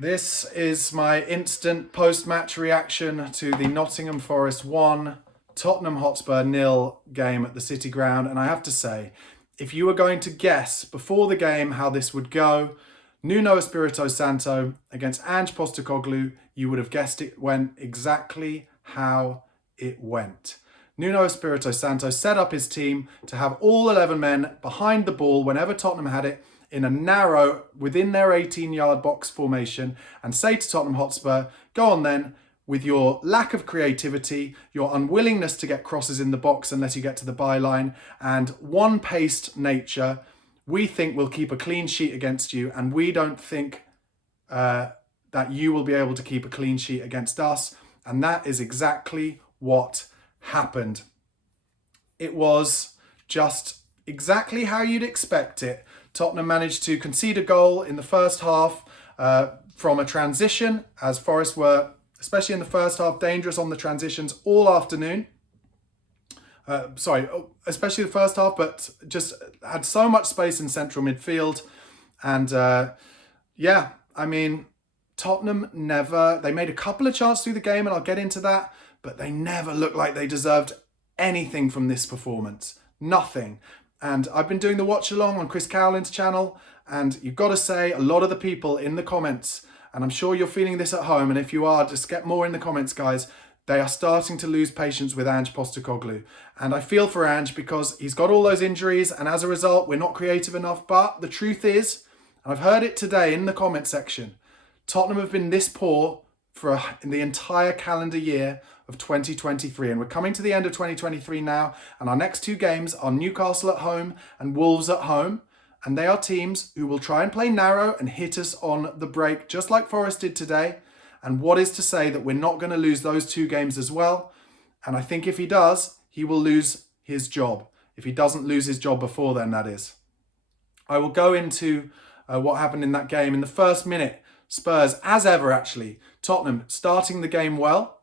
This is my instant post-match reaction to the Nottingham Forest 1, Tottenham Hotspur 0 game at the City Ground. And I have to say, if you were going to guess before the game how this would go, Nuno Espirito Santo against Ange Postecoglu, you would have guessed it went exactly how it went. Nuno Espirito Santo set up his team to have all 11 men behind the ball whenever Tottenham had it, in a narrow, within their 18-yard box formation, and say to Tottenham Hotspur, go on then, with your lack of creativity, your unwillingness to get crosses in the box unless you get to the byline, and one-paced nature, we think we'll keep a clean sheet against you, and we don't think that you will be able to keep a clean sheet against us. And that is exactly what happened. It was just exactly how you'd expect it. Tottenham managed to concede a goal in the first half from a transition, as Forest were, especially in the first half, dangerous on the transitions all afternoon. Especially the first half, but just had so much space in central midfield. And Tottenham they made a couple of chances through the game, and I'll get into that, but they never looked like they deserved anything from this performance. Nothing. And I've been doing the watch along on Chris Cowlin's channel, and you've got to say, a lot of the people in the comments, and I'm sure you're feeling this at home, and if you are, just get more in the comments, guys, they are starting to lose patience with Ange Postecoglu. And I feel for Ange because he's got all those injuries, and as a result, we're not creative enough. But the truth is, and I've heard it today in the comment section, Tottenham have been this poor in the entire calendar year of 2023, and we're coming to the end of 2023 now, and our next two games are Newcastle at home and Wolves at home, and they are teams who will try and play narrow and hit us on the break, just like Forest did today. And what is to say that we're not going to lose those two games as well? And I think if he does, he will lose his job. If he doesn't lose his job before then, that is. I will go into what happened in that game. In the first minute, Spurs, as ever actually, Tottenham starting the game well,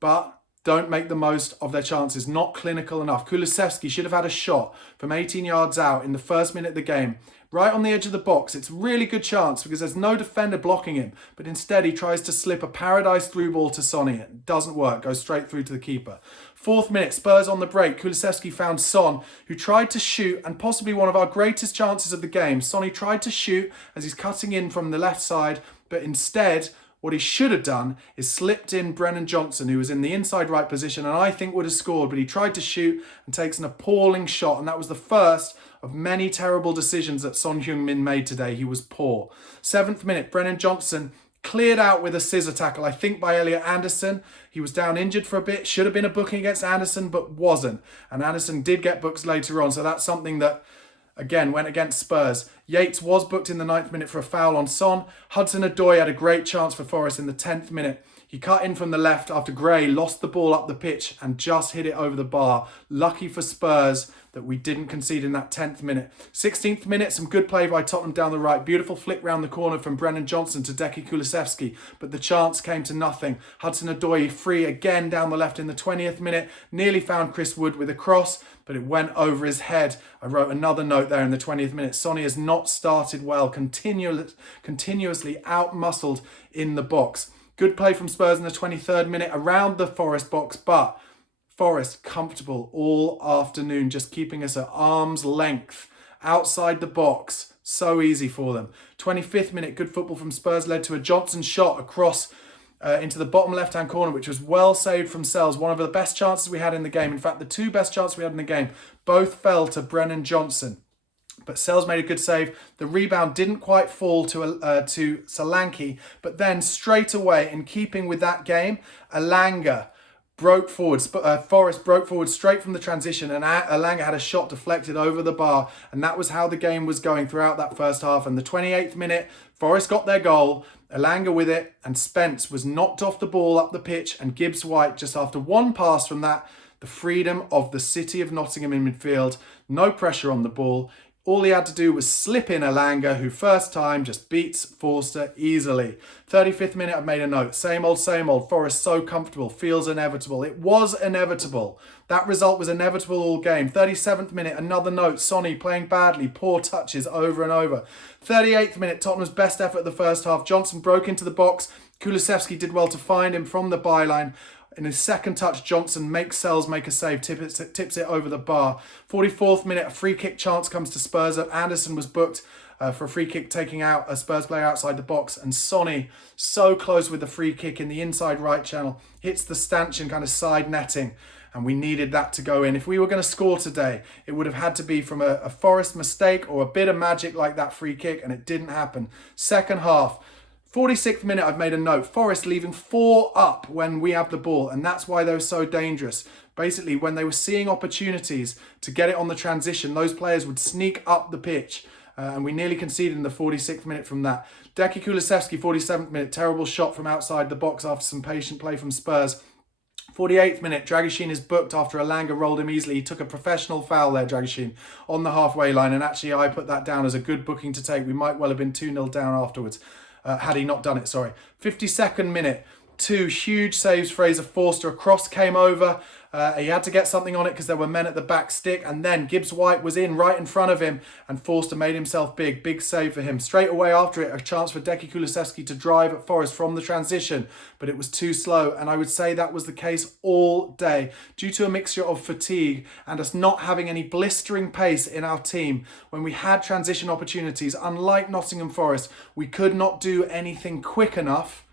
but don't make the most of their chances, not clinical enough. Kulusevski should have had a shot from 18 yards out in the first minute of the game, right on the edge of the box. It's a really good chance because there's no defender blocking him, but instead he tries to slip a paradise through ball to Sonny. It doesn't work, goes straight through to the keeper. Fourth minute, Spurs on the break. Kulusevski found Son, who tried to shoot, and possibly one of our greatest chances of the game. Sonny tried to shoot as he's cutting in from the left side, but instead, what he should have done is slipped in Brennan Johnson, who was in the inside right position and I think would have scored, but he tried to shoot and takes an appalling shot. And that was the first of many terrible decisions that Son Heung-min made today. He was poor. 7th minute, Brennan Johnson cleared out with a scissor tackle, I think by Elliot Anderson. He was down injured for a bit. Should have been a booking against Anderson, but wasn't. And Anderson did get booked later on. So that's something that, again, went against Spurs. Yates was booked in the 9th minute for a foul on Son. Hudson-Odoi had a great chance for Forest in the 10th minute. He cut in from the left after Gray lost the ball up the pitch and just hit it over the bar. Lucky for Spurs that we didn't concede in that 10th minute. 16th minute, some good play by Tottenham down the right. Beautiful flick round the corner from Brennan Johnson to Deki Kulusevski, but the chance came to nothing. Hudson-Odoi free again down the left in the 20th minute. Nearly found Chris Wood with a cross, but it went over his head. I wrote another note there in the 20th minute. Sonny has not started well, continuously out-muscled in the box. Good play from Spurs in the 23rd minute around the Forest box, but Forest comfortable all afternoon, just keeping us at arm's length outside the box. So easy for them. 25th minute, good football from Spurs led to a Johnson shot across into the bottom left-hand corner, which was well saved from Sells. One of the best chances we had in the game. In fact, the two best chances we had in the game both fell to Brennan Johnson. But Sells made a good save. The rebound didn't quite fall to Solanke, but then straight away, in keeping with that game, Elanga broke forward. Forest broke forward straight from the transition, and Elanga had a shot deflected over the bar, and that was how the game was going throughout that first half. And the 28th minute, Forest got their goal, Elanga with it, and Spence was knocked off the ball up the pitch, and Gibbs White, just after one pass from that, the freedom of the city of Nottingham in midfield, no pressure on the ball. All he had to do was slip in Elanga, who first time just beats Forster easily. 35th minute, I've made a note. Same old, same old. Forest so comfortable, feels inevitable. It was inevitable. That result was inevitable all game. 37th minute, another note. Sonny playing badly, poor touches over and over. 38th minute, Tottenham's best effort of the first half. Johnson broke into the box. Kulusevski did well to find him from the byline. In his second touch, Johnson makes Sells make a save, tips it over the bar. 44th minute, a free kick chance comes to Spurs. Anderson was booked for a free kick, taking out a Spurs player outside the box. And Sonny, so close with the free kick in the inside right channel, hits the stanchion kind of side netting. And we needed that to go in. If we were going to score today, it would have had to be from a Forest mistake or a bit of magic like that free kick, and it didn't happen. Second half. 46th minute, I've made a note. Forest leaving 4 up when we have the ball, and that's why they were so dangerous. Basically, when they were seeing opportunities to get it on the transition, those players would sneak up the pitch, and we nearly conceded in the 46th minute from that. Deki Kulusevski, 47th minute, terrible shot from outside the box after some patient play from Spurs. 48th minute, Dragusin is booked after Elanga rolled him easily. He took a professional foul there, Dragusin, on the halfway line, and actually I put that down as a good booking to take. We might well have been 2-0 down afterwards. Had he not done it, sorry. 52nd minute, 2 huge saves. Fraser Forster, a cross came over. He had to get something on it because there were men at the back stick. And then Gibbs-White was in right in front of him. And Forster made himself big. Big save for him. Straight away after it, a chance for Deki Kulusevski to drive at Forest from the transition. But it was too slow. And I would say that was the case all day. Due to a mixture of fatigue and us not having any blistering pace in our team. When we had transition opportunities, unlike Nottingham Forest, we could not do anything quick enough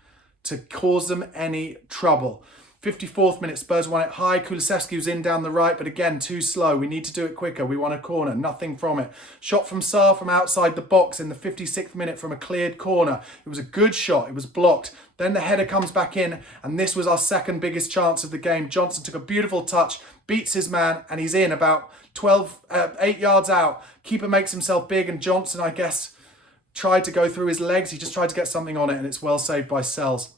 to cause them any trouble. 54th minute, Spurs won it high. Kulusevski was in down the right, but again, too slow. We need to do it quicker. We want a corner. Nothing from it. Shot from Sarr from outside the box in the 56th minute from a cleared corner. It was a good shot. It was blocked. Then the header comes back in, and this was our second biggest chance of the game. Johnson took a beautiful touch, beats his man, and he's in about 8 yards out. Keeper makes himself big, and Johnson, I guess, tried to go through his legs. He just tried to get something on it, and it's well saved by Sells.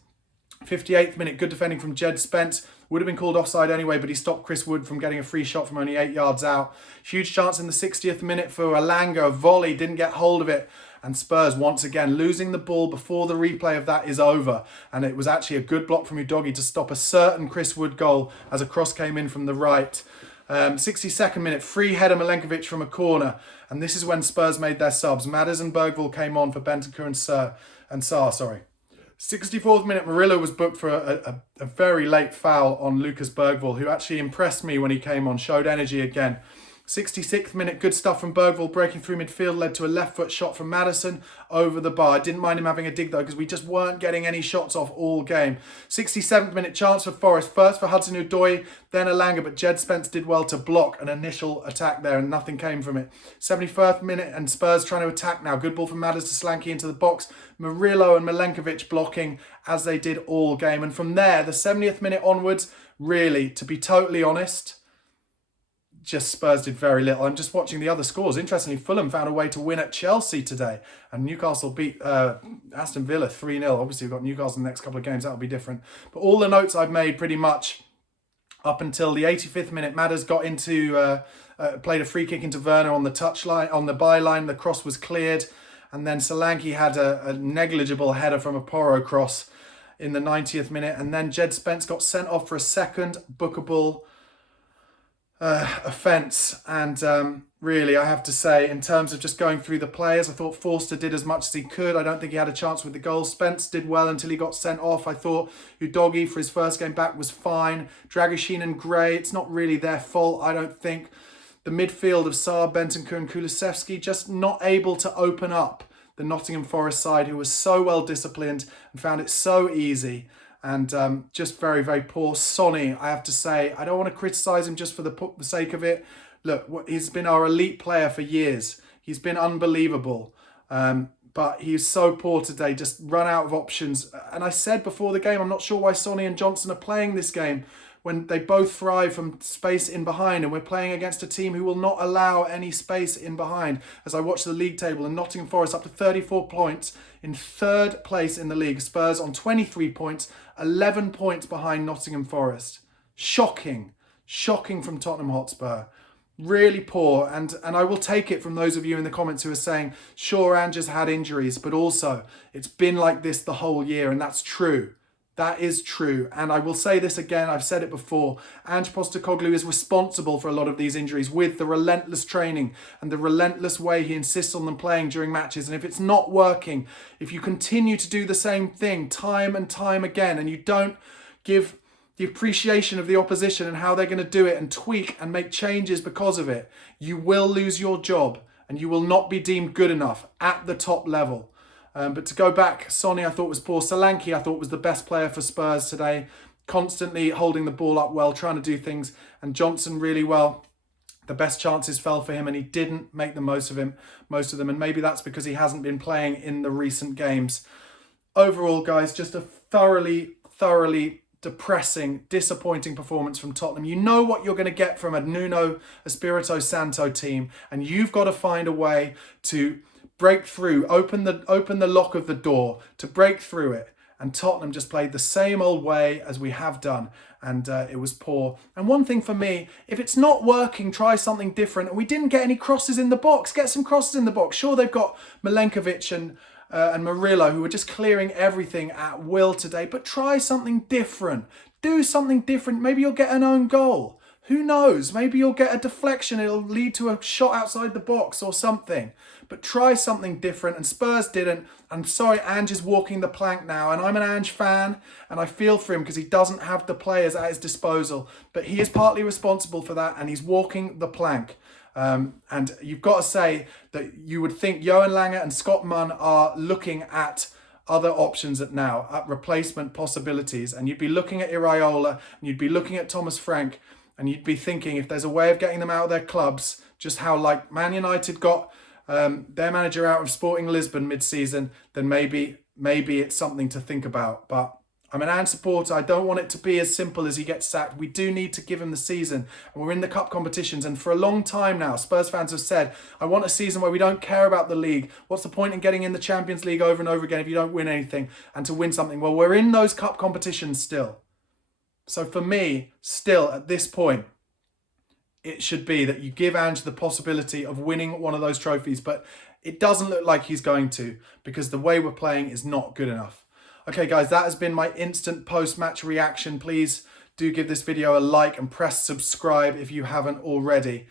58th minute, good defending from Jed Spence. Would have been called offside anyway, but he stopped Chris Wood from getting a free shot from only 8 yards out. Huge chance in the 60th minute for Elanga. A volley, didn't get hold of it. And Spurs, once again, losing the ball before the replay of that is over. And it was actually a good block from Udogie to stop a certain Chris Wood goal as a cross came in from the right. 62nd minute, free header Milenkovic from a corner. And this is when Spurs made their subs. Madders and Bergvall came on for Bentancur and Sarr. 64th minute, Murillo was booked for a very late foul on Lucas Bergvall, who actually impressed me when he came on, showed energy again. 66th minute, good stuff from Bergvall, breaking through midfield, led to a left foot shot from Maddison over the bar. I didn't mind him having a dig though, because we just weren't getting any shots off all game. 67th minute, chance for Forest, first for Hudson-Odoi, then Elanga, but Jed Spence did well to block an initial attack there and nothing came from it. 71st minute, and Spurs trying to attack now. Good ball from Madders to Slanky into the box. Murillo and Milenkovic blocking as they did all game. And from there, the 70th minute onwards, really, to be totally honest, just Spurs did very little. I'm just watching the other scores. Interestingly, Fulham found a way to win at Chelsea today. And Newcastle beat Aston Villa 3-0. Obviously, we've got Newcastle in the next couple of games. That'll be different. But all the notes I've made pretty much up until the 85th minute. Madders got into, played a free kick into Werner on the touchline, on the byline. The cross was cleared. And then Solanke had a negligible header from a Porro cross in the 90th minute. And then Jed Spence got sent off for a second bookable offence. And really, I have to say, in terms of just going through the players, I thought Forster did as much as he could. I don't think he had a chance with the goal. Spence did well until he got sent off. I thought Udogie for his first game back was fine. Dragusin and Gray, it's not really their fault, I don't think. The midfield of Sarr, Bentancur and Kulusevski just not able to open up the Nottingham Forest side, who was so well disciplined and found it so easy. And just very, very poor. Sonny, I have to say, I don't want to criticise him just for the sake of it. Look, he's been our elite player for years. He's been unbelievable. But he's so poor today, just run out of options. And I said before the game, I'm not sure why Sonny and Johnson are playing this game when they both thrive from space in behind, and we're playing against a team who will not allow any space in behind. As I watch the league table, and Nottingham Forest up to 34 points in third place in the league. Spurs on 23 points, 11 points behind Nottingham Forest. Shocking from Tottenham Hotspur. Really poor, and I will take it from those of you in the comments who are saying, sure, Ange has had injuries, but also it's been like this the whole year, and that's true. That is true. And I will say this again, I've said it before, Ange Postecoglu is responsible for a lot of these injuries with the relentless training and the relentless way he insists on them playing during matches. And if it's not working, if you continue to do the same thing time and time again, and you don't give the appreciation of the opposition and how they're going to do it and tweak and make changes because of it, you will lose your job and you will not be deemed good enough at the top level. But to go back, Sonny I thought was poor. Solanke I thought was the best player for Spurs today, constantly holding the ball up well, trying to do things, and Johnson really well. The best chances fell for him and he didn't make the most of them, and maybe that's because he hasn't been playing in the recent games. Overall, guys, just a thoroughly depressing, disappointing performance from Tottenham. You know what you're going to get from a Nuno Espirito Santo team, and you've got to find a way to break through, open the lock of the door to break through it. And Tottenham just played the same old way as we have done, and it was poor. And one thing for me, if it's not working, try something different. And we didn't get any crosses in the box. Get some crosses in the box. Sure, they've got Milenkovic and Murillo, who were just clearing everything at will today, but try something different. Do something different. Maybe you'll get an own goal. Who knows? Maybe you'll get a deflection. It'll lead to a shot outside the box or something. But try something different, and Spurs didn't. I'm sorry, Ange is walking the plank now, and I'm an Ange fan, and I feel for him because he doesn't have the players at his disposal. But he is partly responsible for that, and he's walking the plank. And you've got to say that you would think Johan Lange and Scott Munn are looking at other options at replacement possibilities. And you'd be looking at Iraola, and you'd be looking at Thomas Frank, and you'd be thinking if there's a way of getting them out of their clubs, just how like Man United got their manager out of Sporting Lisbon mid-season, then maybe it's something to think about. But I'm an Ange supporter. I don't want it to be as simple as he gets sacked. We do need to give him the season. And we're in the cup competitions. And for a long time now, Spurs fans have said, I want a season where we don't care about the league. What's the point in getting in the Champions League over and over again if you don't win anything? And to win something, well, we're in those cup competitions still. So for me, still at this point, it should be that you give Ange the possibility of winning one of those trophies. But it doesn't look like he's going to, because the way we're playing is not good enough. Okay, guys, that has been my instant post-match reaction. Please do give this video a like and press subscribe if you haven't already.